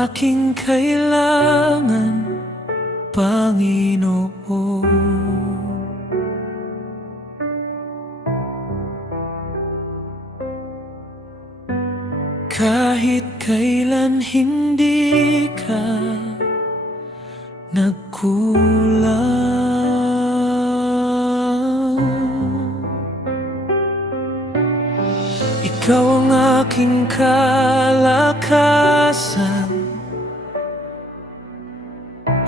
aking kailangan, Panginoon. Kahit kailan hindi ka nagkulang, ikaw ang aking kalakasan.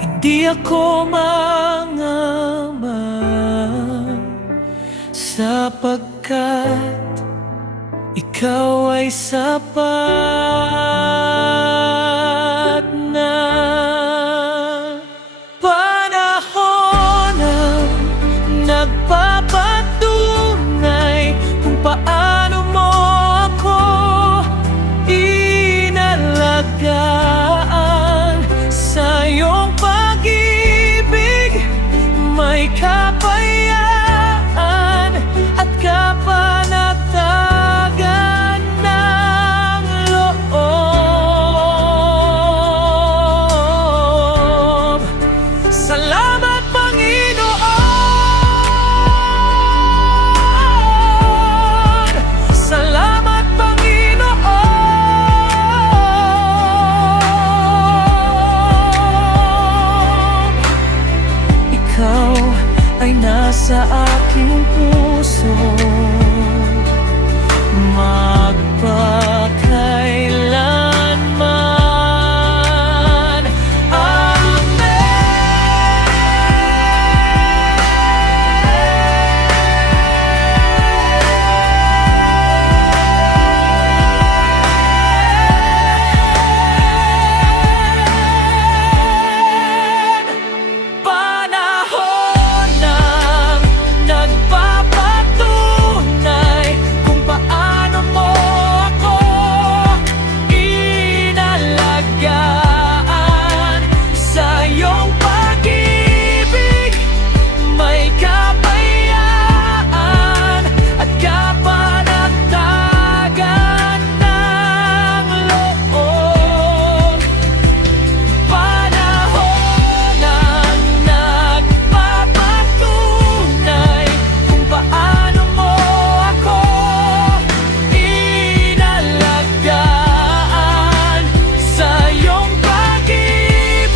Hindi ako mangamba, sapagkat ikaw ay sapat na. Panahon ang nagpapatunay kung paano mo ako inalagaan. Sa iyong pag-ibig may kapayaan at kapanatagan ng loob. Salamat, Panginoon! Salamat, Panginoon! Ikaw ay nasa aking puso magpakailanman. Panahon ng nagpapatunay kung paano mo ako inalagaan. Sa iyong pag-ibig may kapayaan at kapanatagan ng loob. Panahon ng nagpapatunay kung paano mo ako inalagaan. Sa iyong pag-ibig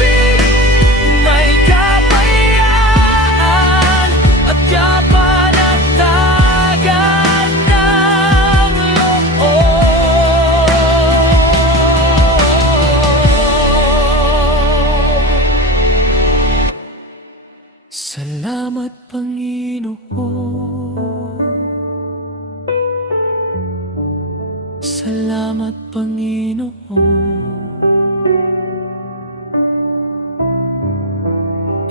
may kapayaan at kapanatagan ng loob. Salamat, Panginoon. Salamat, Panginoon.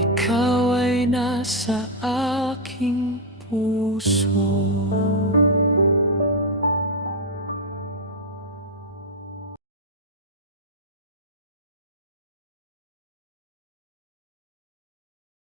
Ikaw ay nasa aking puso.